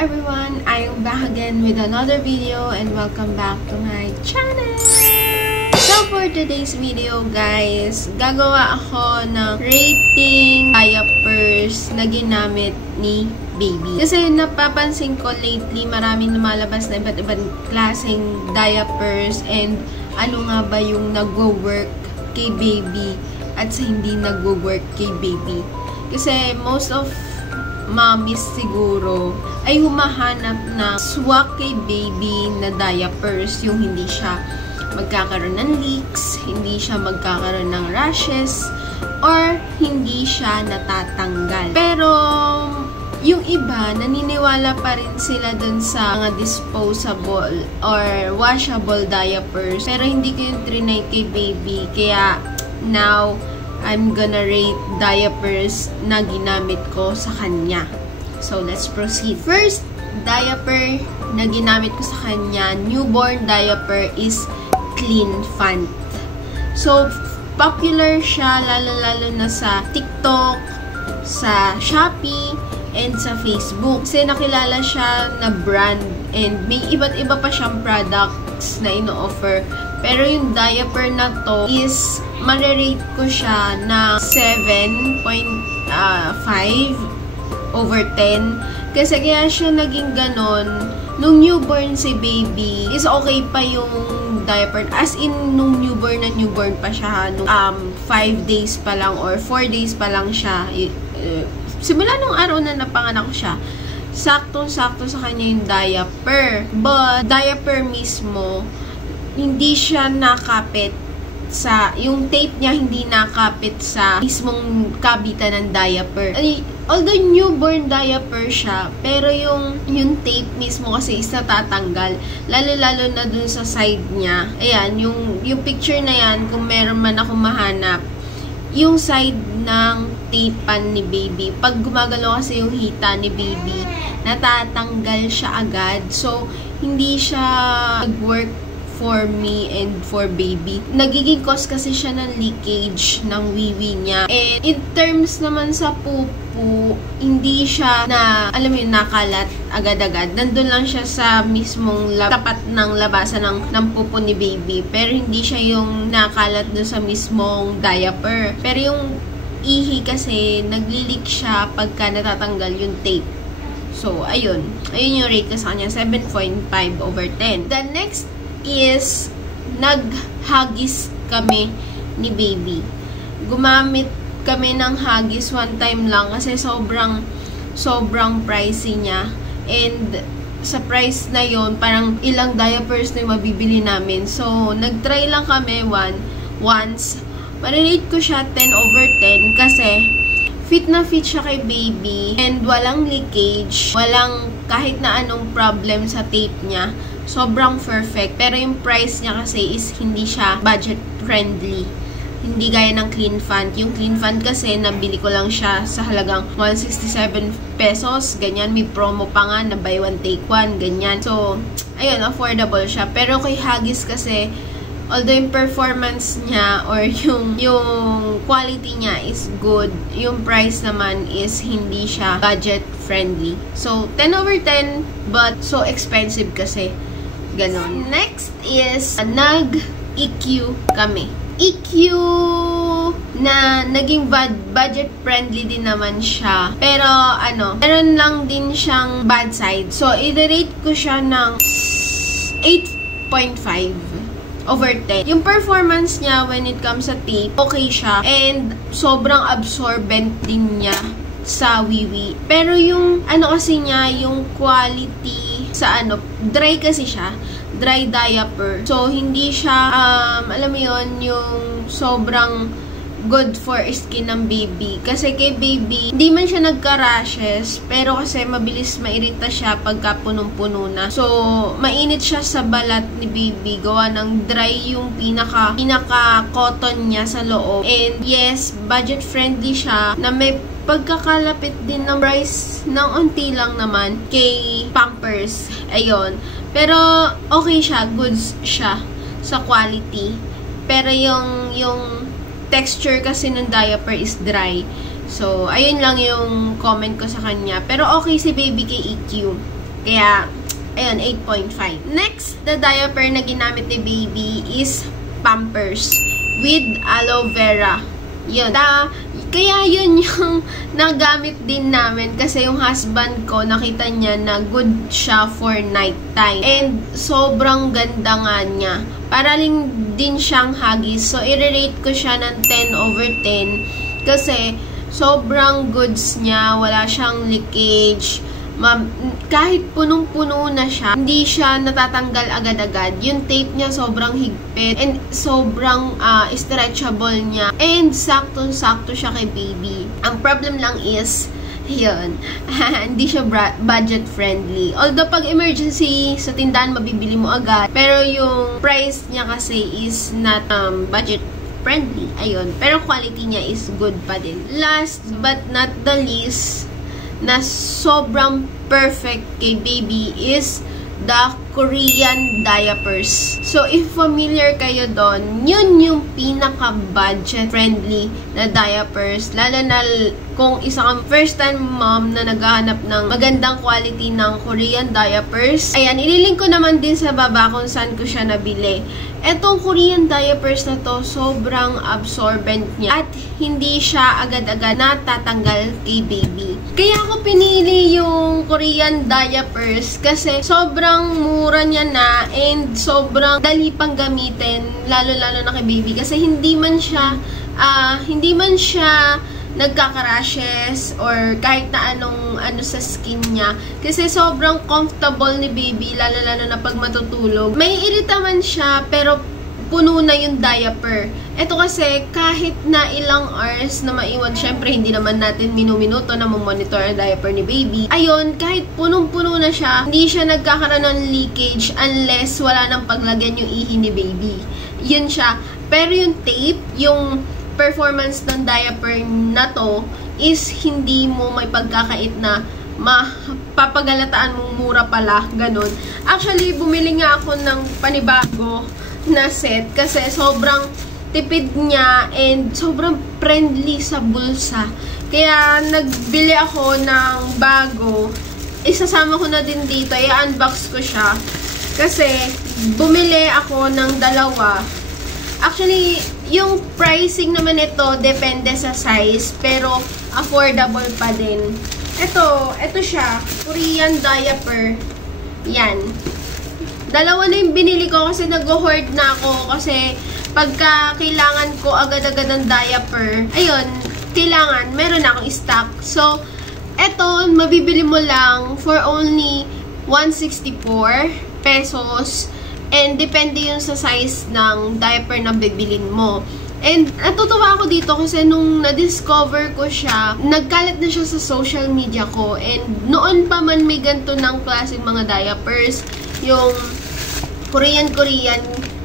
everyone! I am back again with another video and welcome back to my channel! So for today's video guys, gagawa ako ng rating diapers na ginamit ni baby. Kasi napapansin ko lately maraming lumalabas na iba't ibang klaseng diapers and ano nga ba yung nagwo-work kay baby at sa hindi nagwo-work kay baby. Kasi most of mommies siguro ay humahanap na swak kay baby na diapers, yung hindi siya magkakaroon ng leaks, hindi siya magkakaroon ng rashes, or hindi siya natatanggal. Pero yung iba, naniniwala pa rin sila dun sa mga disposable or washable diapers. Pero hindi ko yung trinay kay baby. Kaya now, I'm gonna rate diapers na ginamit ko sa kanya. So, let's proceed. First diaper na ginamit ko sa kanya, newborn diaper, is Clean Fant. So, popular siya lalo-lalo na sa TikTok, sa Shopee, and sa Facebook. Kasi nakilala siya na brand and may iba't iba pa siyang products na ino-offer. Pero yung diaper na to is marirate ko siya na 7.5 over 10. Kasi kaya siya naging ganon. Nung newborn si baby, is okay pa yung diaper. As in, nung newborn pa siya. Nung 5 days pa lang or 4 days pa lang siya. Simula nung araw na napanganak ko siya, saktong-sakto sa kanya yung diaper. But, diaper mismo, hindi siya nakapit sa, yung tape niya hindi nakapit sa mismong kabitan ng diaper. Although newborn diaper siya, pero yung tape mismo kasi is natatanggal. Lalo-lalo na dun sa side niya. Ayan, yung picture na yan, kung meron man ako mahanap, yung side ng tapean ni baby. Pag gumagalaw kasi yung hita ni baby, natatanggal siya agad. So, hindi siya nag-work for me and for baby. Nagiging cause kasi siya ng leakage ng wiwi niya. And in terms naman sa pupo, hindi siya na, alam mo yun, nakalat agad-agad. Nandun lang siya sa mismong tapat ng labasan ng pupo ni baby. Pero hindi siya yung nakalat doon sa mismong diaper. Pero yung ihi kasi, naglilik siya pagka natatanggal yung tape. So, ayun. Ayun yung rate ko sa kanya, 7.5 over 10. The next is naghagis kami ni baby. Gumamit kami ng hagis one time lang kasi sobrang pricey niya. And sa price na yon, parang ilang diapers na yung mabibili namin. So, nagtry lang kami once. Marirate ko siya 10 over 10 kasi fit na fit siya kay baby and walang leakage, walang kahit na anong problem sa tape niya. Sobrang perfect. Pero yung price niya kasi is hindi siya budget friendly. Hindi gaya ng Clean Fant. Yung Clean Fant kasi, nabili ko lang siya sa halagang 167 pesos. Ganyan. May promo pa nga na buy one take one. Ganyan. So, ayun, affordable siya. Pero kay Huggies kasi, although yung performance niya or yung quality niya is good, yung price naman is hindi siya budget friendly. So, 10 over 10, but so expensive kasi. Ganon. Next is, nag-EQ kami. EQ na naging budget friendly din naman siya. Pero, meron lang din siyang bad side. So, i-rate ko siya ng 8.5 over 10. Yung performance niya when it comes sa tape, okay siya. And sobrang absorbent din niya sa wiwi. Pero yung kasi niya, yung quality sa dry kasi siya. Dry diaper. So, hindi siya, alam mo yun, yung sobrang good for skin ng baby. Kasi kay baby, hindi man siya nagka-rashes, pero kasi mabilis mairita siya pagka punong-puno na. So, mainit siya sa balat ni baby. Gawa ng dry yung pinaka-cotton niya sa loob. And yes, budget-friendly siya na may pagkakalapit din ng price ng unti lang naman kay Pampers. Ayun. Pero, okay siya. Goods siya sa quality. Pero yung texture kasi ng diaper is dry. So, ayun lang yung comment ko sa kanya. Pero okay si baby kay EQ. Kaya, ayun, 8.5. Next, the diaper na ginamit ni baby is Pampers with aloe vera. Yun. Kaya yun yung nagamit din namin kasi yung husband ko, nakita niya na good siya for nighttime. And sobrang ganda nga niya. Paraling din siyang huggies. So, i-rate ko siya ng 10/10 kasi sobrang goods niya. Wala siyang leakage. Kahit punong-puno na siya, hindi siya natatanggal agad-agad. Yung tape niya sobrang higpit and sobrang stretchable niya. And saktong-sakto siya kay baby. Ang problem lang is, yun, hindi siya budget friendly. Although pag emergency sa tindahan, mabibili mo agad. Pero yung price niya kasi is not budget friendly. Ayun. Pero quality niya is good pa din. Last but not the least, na sobrang perfect kay baby is the Korean diapers. So, if familiar kayo doon, yun yung pinaka-budget friendly na diapers. Lalo na kung isa kang first-time mom na naghahanap ng magandang quality ng Korean diapers. Ayan, ililink ko naman din sa baba kung saan ko siya nabili. Etong Korean diapers na to, sobrang absorbent niya at hindi siya agad-agad natatanggal kay baby. Kaya ako pinili yung Korean diapers kasi sobrang mura niya na and sobrang dali pang gamitin, lalo-lalo na kay baby kasi hindi man siya nagkaka-rashes or kahit na ano sa skin niya. Kasi sobrang comfortable ni baby, lalo-lalo na pag matutulog. May irita man siya, pero puno na yung diaper. Ito kasi, kahit na ilang hours na maiwan, syempre hindi naman natin minuminuto na monitor ang diaper ni baby. Ayun, kahit punong-puno na siya, hindi siya nagkakaroon ng leakage unless wala nang paglagyan yung ihi ni baby. Yun siya. Pero yung tape, yung performance ng diaper na to is hindi mo may pagkakait na mapapagalataan mong mura pala, ganun. Actually, bumili nga ako ng panibago na set kasi sobrang tipid niya and sobrang friendly sa bulsa. Kaya nagbili ako ng bago. Isasama ko na din dito, i-unbox ko siya kasi bumili ako ng dalawa. Actually, yung pricing naman ito, depende sa size, pero affordable pa din. Ito siya, Korean diaper. Yan. Dalawa na yung binili ko kasi nag-hoard na ako kasi pagka kailangan ko agad-agad ng diaper, ayun, kailangan, meron na akong stock. So, ito, mabibili mo lang for only 164 pesos. And depende yun sa size ng diaper na bibilin mo. And natutuwa ako dito kasi nung na-discover ko siya, nagkalat na siya sa social media ko. And noon pa man may ganito ng klaseng mga diapers, yung Korean,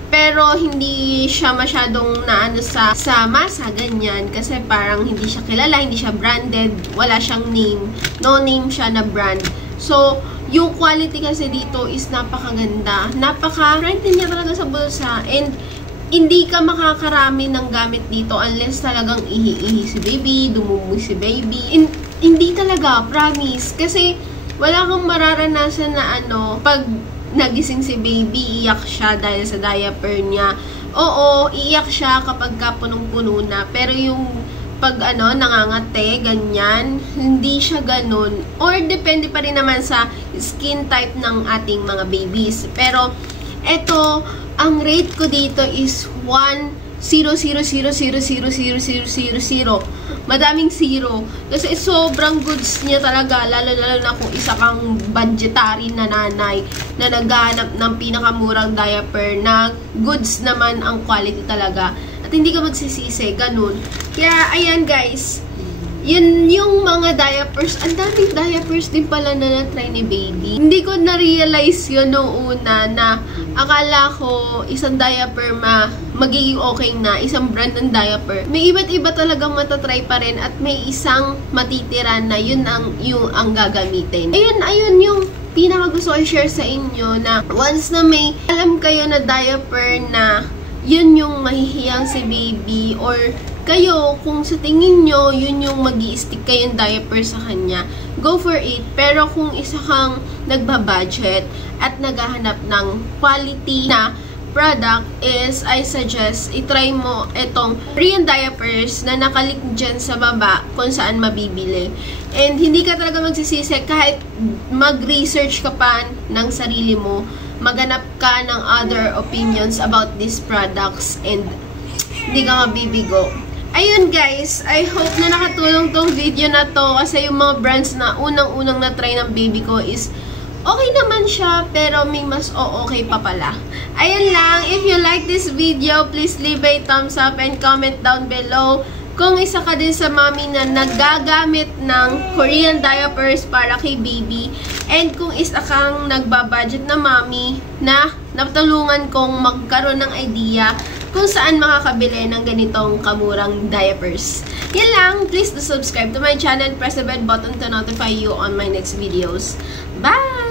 pero hindi siya masyadong naano sa masa, ganyan. Kasi parang hindi siya kilala, hindi siya branded, wala siyang name. No name siya na brand. So, yung quality kasi dito is napakaganda. Napaka-friendly niya talaga sa bulsa. And, hindi ka makakarami ng gamit dito unless talagang ihi-ihi si baby, dumumoy si baby. Hindi talaga, promise. Kasi, wala kang mararanasan na pag nagising si baby, iyak siya dahil sa diaper niya. Oo, iiyak siya kapag punong-puno na. Pero yung pag nangangate, ganyan, hindi siya ganun. Or depende pa rin naman sa skin type ng ating mga babies. Pero, eto, ang rate ko dito is 1,000,000,000,000,000. Madaming zero. Kasi sobrang goods niya talaga, lalo-lalo na kung isa kang budgetary na nanay na naghahanap ng pinakamurang diaper na goods naman ang quality talaga. At hindi ka magsisisi, ganun. Kaya, ayan guys, yun yung mga diapers. Ang daming diapers din pala na na-try ni baby. Hindi ko na-realize yun noong una na akala ko isang diaper magiging okay na, isang brand ng diaper. May iba't iba talagang matatry pa rin at may isang matitira na yun ang gagamitin. Ayun yung pinaka gusto ko i-share sa inyo na once na may alam kayo na diaper na yun yung mahihiyang si baby or kayo, kung sa tingin nyo, yun yung mag-i-stick kayong diaper sa kanya, go for it. Pero kung isa kang nagbabudget at naghahanap ng quality na product is, I suggest, itry mo itong Korean diapers na nakalink dyan sa baba kung saan mabibili. And hindi ka talaga magsisisi kahit mag-research ka pa ng sarili mo, maghanap ka ng other opinions about these products and hindi ka mabibigo. Ayun guys, I hope na nakatulong tong video na to kasi yung mga brands na unang-unang na-try ng baby ko is okay naman siya, pero may mas okay pa pala. Ayan lang. If you like this video, please leave a thumbs up and comment down below kung isa ka din sa mami na nagagamit ng Korean diapers para kay baby. And kung isa kang nagbabudget na mami na natulungan kong magkaroon ng idea kung saan makakabili ng ganitong kamurang diapers. Yan lang. Please do subscribe to my channel. Press the bell button to notify you on my next videos. Bye!